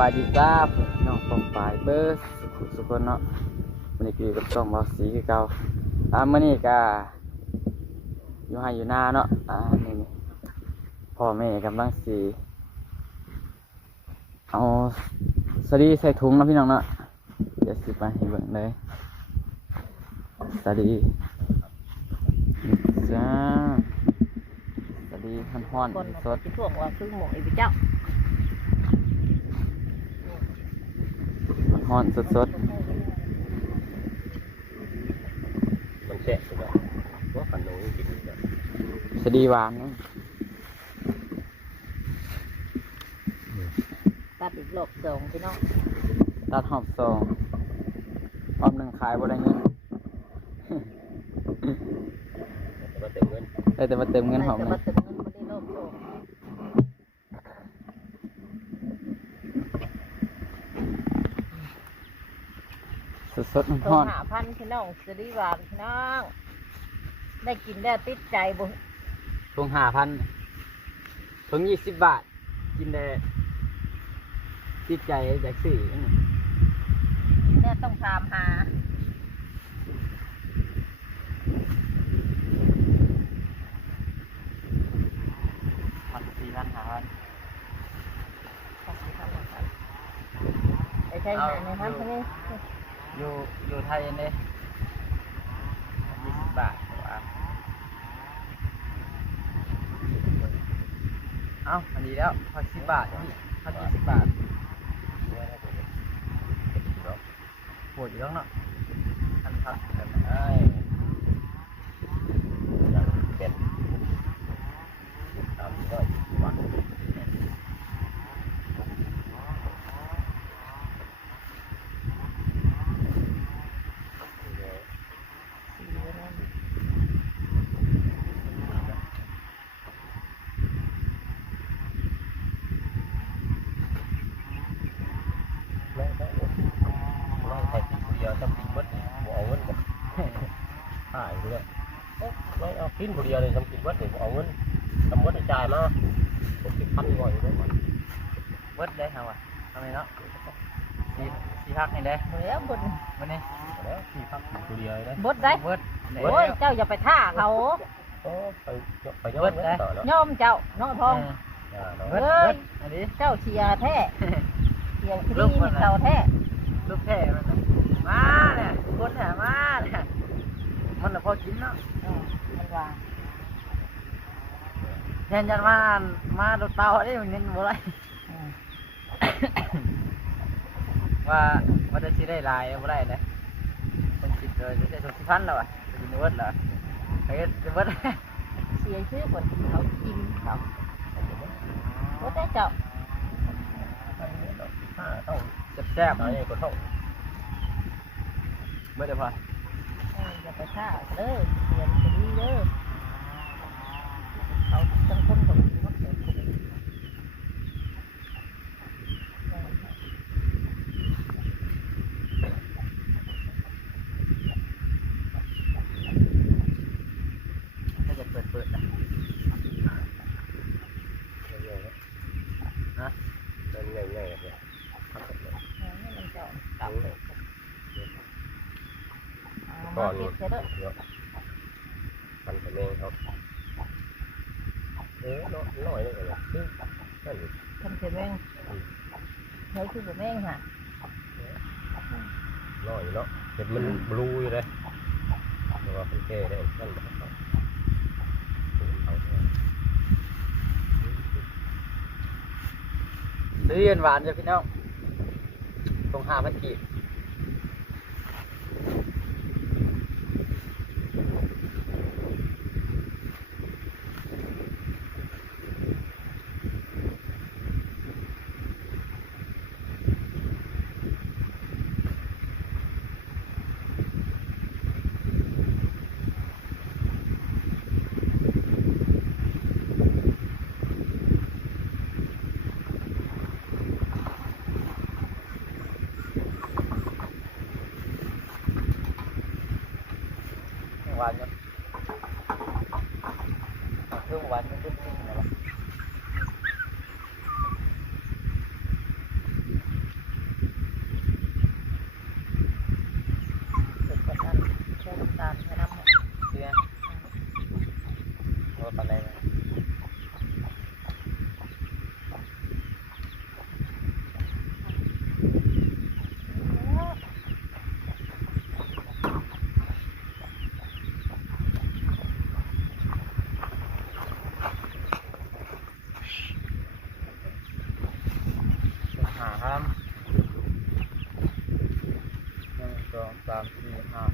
บายดีจ้าพี่น้องตองปลายเบอร์สุขสุขนเนาะวันนี้ก็อกับช่องบอสีคือเก่าอ่ามื่อนี้ก็อยู่ให้อยู่หน้าเนาะอ่านี่พ่อแม่กำลังสีเอาสลีใส่ถุงนะพี่น้องเนาะเดี๋ยวสิไปให้เบิ่งเลยสลีจ้าสลีฮ้อนคนๆสดที่วกว่าคือหมองอีกเจ้า ฮ้อนๆสดมันแฉะใช่ไหมว่าขนมกินแบบๆสลีหวานเนาะตัดอีกรอบสองพี่น้องตัดหอบสองรอบหนึ่งขายบ่ได้เงินแต่ว่าเติมเงินได้แต่มาเติมเงินหอมแต่เลว่ายเติมเงินไม่ได้รอบสอง สดๆต้ฮ้อองนหาพันพี่น้องสรีหวานพี่น้อง ได้กินได้ติดใจบ่ๆถุงห้าพันถุงยี่สิบบาท กินได้ติดใจอยากซื้ออันนี้กินได้ต้องตามหามันสี่พันห้าพัน ไปใช้งานในครับพี่นี่ อยู่อยู่ไทยเนี่ยยี่สิบบาทว่าเอ้าอันนี้แล้วพันสิบบาทนี่พันยี่สิบบาทปวดอยู่แล้วเนาะอันพันแบบนั้นไอ้ยงเป็นตามก็หวัง ไม่ไม่ไม่ใครกินคนเดียวต้องกินเบิดนี่บ่เอาเงินบ่หายไปเลยไม่เอา กินคนเดียวเลยต้องกินเบิดนี่บ่เอาเงินทำเบิดให้จ่ายมาผมคิดพันก่อนอยู่ได้ก่อนเบิดได้ครับว่ะทำไมเนาะสี่สี่พักนี่ได้เหมือนบนวันนี้แล้วสี่พันกินคนเดียวได้บดได้เบิดได้โอ้ยเจ้าอย่าไปท่าเขาโอ้ไปไปย้อนเงินต่อแล้วย่อมเจ้าน้องทองอย่าเนาะเบิดเอ้ยเบิดอันนี้เจ้าเชียร์แท้เชียร์คลูรีกมันมน่ะเต่าแท้ลูกแท้มันน่ะมาเนี่ยคนเนี่ยมาเนี่ยมันน่ะพอกินเนาะ อืมมันว่าแทนยันมามาดูเตาได้มันเงินบ่ไรอืมว่าว่าจะสิได้หลายบ่ได้เลยเจะได้สองสิบพันแล้วอะจะกินไปดิเชียร์ชื่อคนเขากินเขาบายก็เท่าๆเบิดว่าไปท่าเด้อเชียร์ครีเด้อเขาจังคนเขากินเกิดนะเปิดเปิดนะฮะเป็นไงไงเนี่ยเออนี่มันเจ้าตับเลย ก่มาอนเก็บเสร็จแล้วเนาะพันกันเองครับเอ๊ะน้อยน้อยเลยเหรอซึ่งนั่นทำเสร็จแม่งเฮ้ยคือแบบแม่งค่ะน้อยเนาะเห็นมันบลูอยู่เลยแต่ว่าเป็นแก่ได้นั่นเอาเอาซื้อเย็นหวานจ้ะพี่น้องตรงหาพันกีบหวานกัน เครื่องหวานมันขึ้นจริงนะวะ หาครับหนึ่งสองสามสี่ห้า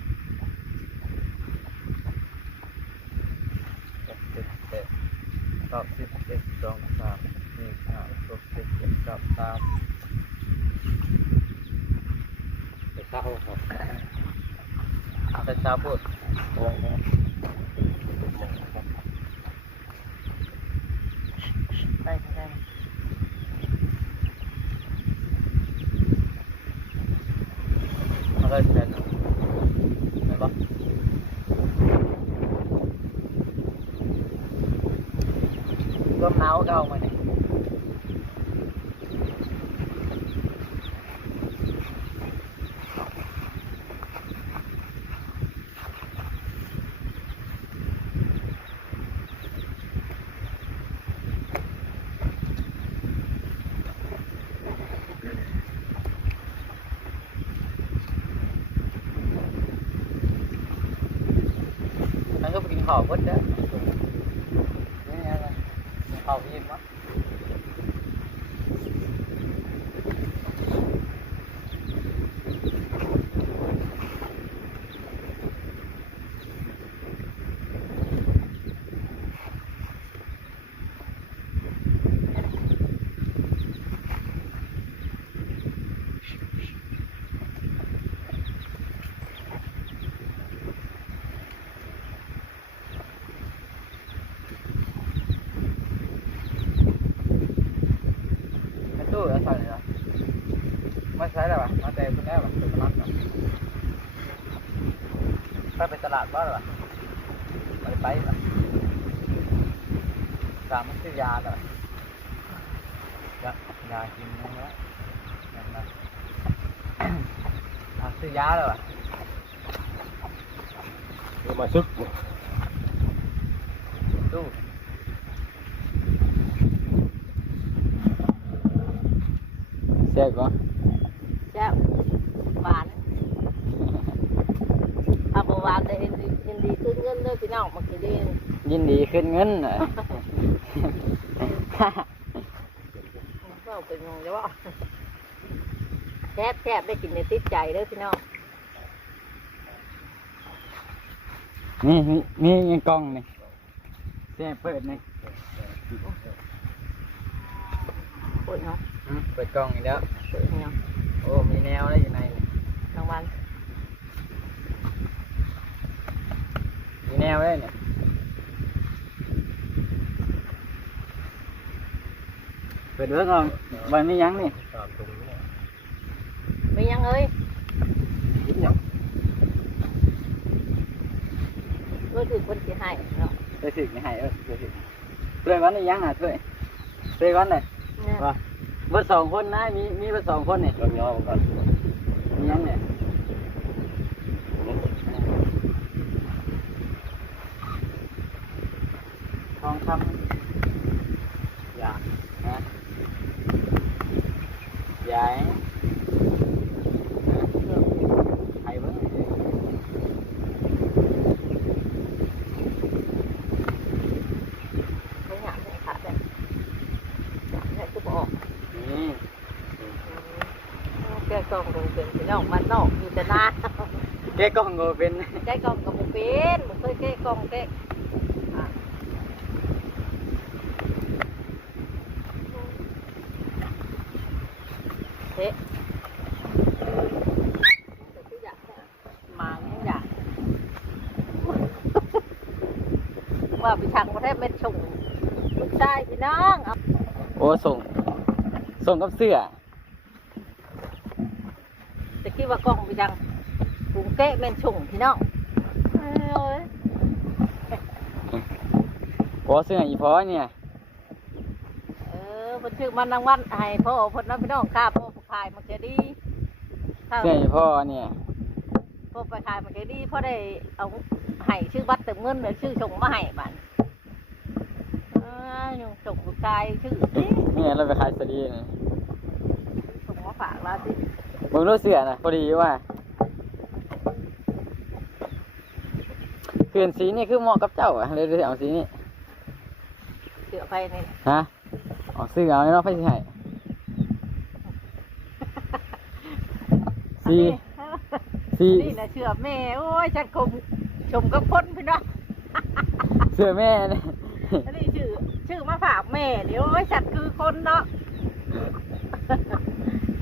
หกเจ็ดแปดเก้าสิบเอ็ดสองสามสี่ห้าหกเจ็ดแปด เก้าสามไปเศร้าครับ แต่ชาพูด โอ้โห ได้ได้ มันก็จะเป็นไม่บอกร่มหนาวเก่ามาเนี่ย มันก็ไปกิ นข้าวเพิ่นเด้อนี่อะไรกินข้าวอิ่มวะไอ้ตู้แล้วใส่เหรอมาใช้แล้วปะมาแต่ คุณแม่ปะเป็นตลาดปะไปไปตลาดบ้านปะไปไปปะสามมันซื้อยาปะยายากินมั้งละนั่นนะอะซื้อยาแล้วปะเอามาซึกตู้เสียก่อน แซ่บหวานถ้าบ่หวานได้ยินดียินดีขึ้นเงินเด้อพี่น้องมากินดี ยินดีขึ้นเงินน่ะ เว้าเป็นงงจะว่าแซ่บแซ่บได้กินในติดใจเด้อพี่น้องนี่นี่นี่ยังกล้องนี่เสียเปิดนี่ปวดเนาะอืมเปิดกล้องอีกแล้ว ปวดเนาะโอ้ มีแนวอะไรอยู่ในนี่รางวัลมีแนวเลยเนี่ย เปิดเบิ่งก่อนวันนี้ยังนี่ตามตรงนี้มียังเอ้ยยิ้มหยังเมื่อถึงคนสิให้เนาะเคยสึกไม่ให้เออเคยสึกเพื่อนวันนี้ยังอะเพื่อนเพื่อนวันไหนเนี่ยว่าเบอร์สองคนนะมีมีเบอร์สองคนนี่เราย่อกันมียังเนี่ยทองคำอยาก ฮะยายใครบ้างไม่อยากให้ขาดเลยอยากให้คือบ่ออกนี่แกกล้องคงเป็นพี่น้องบ้านนอกอยู่แต่นาแกกล้องโงเป็นแกกล้องกับบ่เป็นบ่เคยแกกล้องแก เฮ้แต่ที่อยากให้มาเนี่ยอยากว่าไปทางประเทศเม็ดชงลูกชายพี่น้องเอาโอ้ส่ง ส่งกับเสื้อแต่คิดว่ากล้องไปทางกรุงเทพเม็ดชงพี่น้องเอ้ยโอ้เสื้ออีพอเนี่ย เออเพิ่นชื่อมันรางวัลให้พ่อเพิ่นนะพี่น้องข้าพ่อไป ขายมันจะดีถ้าเสื้ออีพอเนี่ยพ่อไปขายมันจะดีพ่อได้เอาให้ชื่อบัตรเติมเงินหรือชื่อชงมาให้บันอ่ายังส่งลูกชายชื่อสินี่เราไปขายสลีนะส่งมาฝากเราสิมึงรู้เสื้อนะพอดีว่าเปลี่ยนสีนี่คือเหมาะกับเจ้าอะเลยเลยเอาสีนี้เสือไปนี่ฮะเอาซื้อเอาเนาะไปสิให้ สี่สี่นี่นะเชื่อแม่โอ้ยฉันคงชมกับคนพี่น้องเสื้อแม่เนี่ยอันนี้ชื่อชื่อมาฝากแม่เดี๋ยวโอ้ยฉันคือคนเนาะ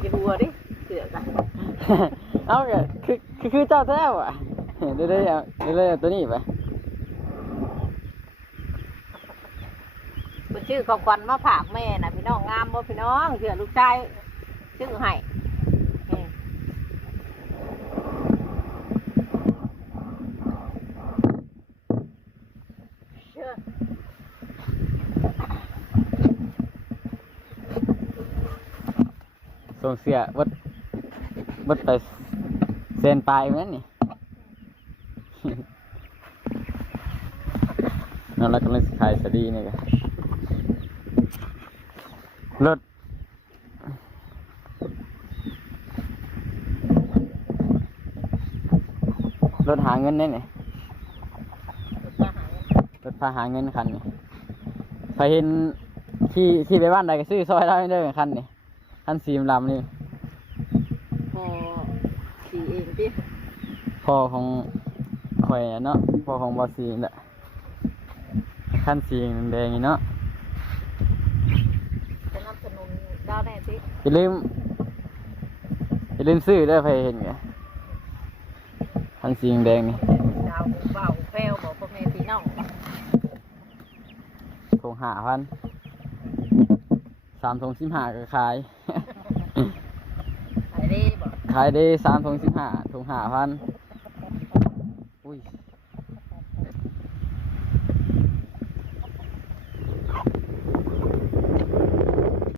อย่าหัวดิเสือกันเอาก็คือคือคือเจ้าแท้ว่ะเดี๋ยวเดี๋ยวเอาเดี๋ยวเดี๋ยวเอาตัวนี้ไปเป็นชื่อของขวัญมาฝากแม่นะพี่น้องงามบ่พี่น้องเสือลูกชายชื่อให้อืมเชื่อ ส่งเสื้อวัดวัดไปเซนปลายเหมือนกันนี่นั่นเรากำลังสิขายสดีนี่กันรถรถหาเงินได้นี่รถพาหาเงินคันนี่ใครเห็นขี่ขี่ไปบ้านใดก็ซื้อซอยเราให้เด้อคันนี่ คันสีมลำนี่พอสีเองดิพ่อของข่อยน่ะเนาะพ่อของบอสีนี่แหละขั้นสีแดงๆนี่เนาะจะนำสนุนดาวแน่สิอย่าลืมอย่าลืมซื้อเด้อไปเห็นไงขั้นสีแดงๆนี่ดาวเบาแป้วบอกพ่อแม่พี่น้องทงหาพันสามทงสิบห้าก็ขายไปดีบอก ขายได้สามถุงสิบห้าถุงห้าพัน